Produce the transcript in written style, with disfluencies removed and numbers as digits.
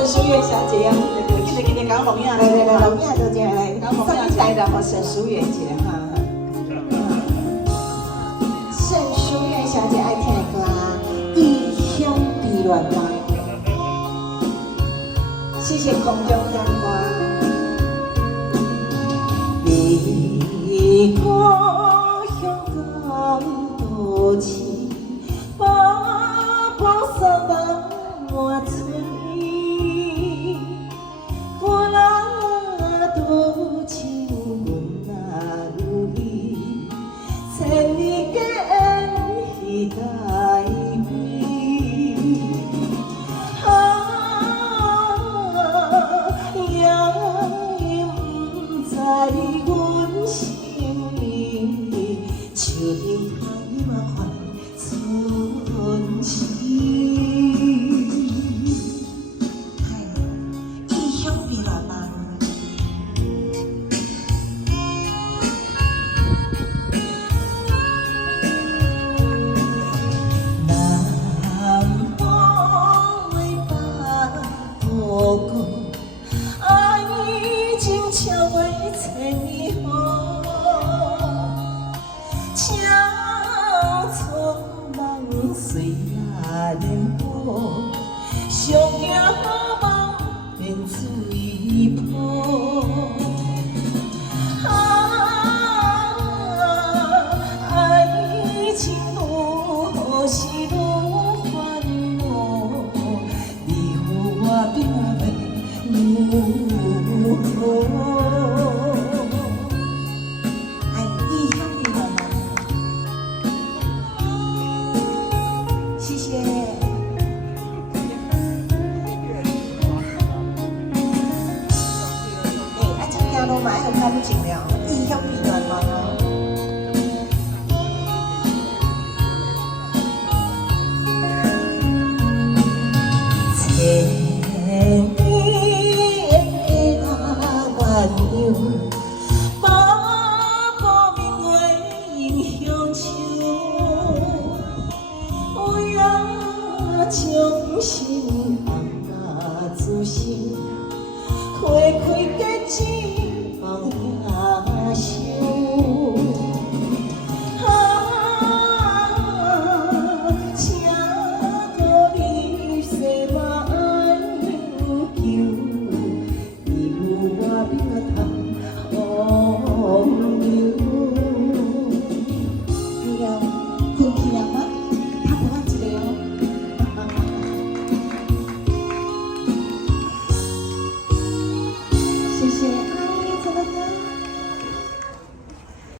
沈淑媛小姐呀，今日讲龙雅，来来来，龙雅就这来，上一台的和沈淑媛姐哈。沈淑媛小姐爱听的歌啊，《异乡碧乱梦》。谢谢空中阳光。离过香港多情，把波山南满嘴。我人多情阮哪有你，千里间彼代美。也不知阮心里，笑着太麻烦春情。异乡碧乱梦。南方为把我过。情为千里好，请匆忙随那莲波，上行梦变水泡。爱情愈是愈烦恼，你乎我并袂谢谢。这条路嘛，要看不清了，异乡碧乱梦哦。把明月映乡愁，为啊将心放甲自心，花开结枝望遐想。请个你细嘛爱求，你有我并通。困去了吗？他不忘记了哦。谢谢。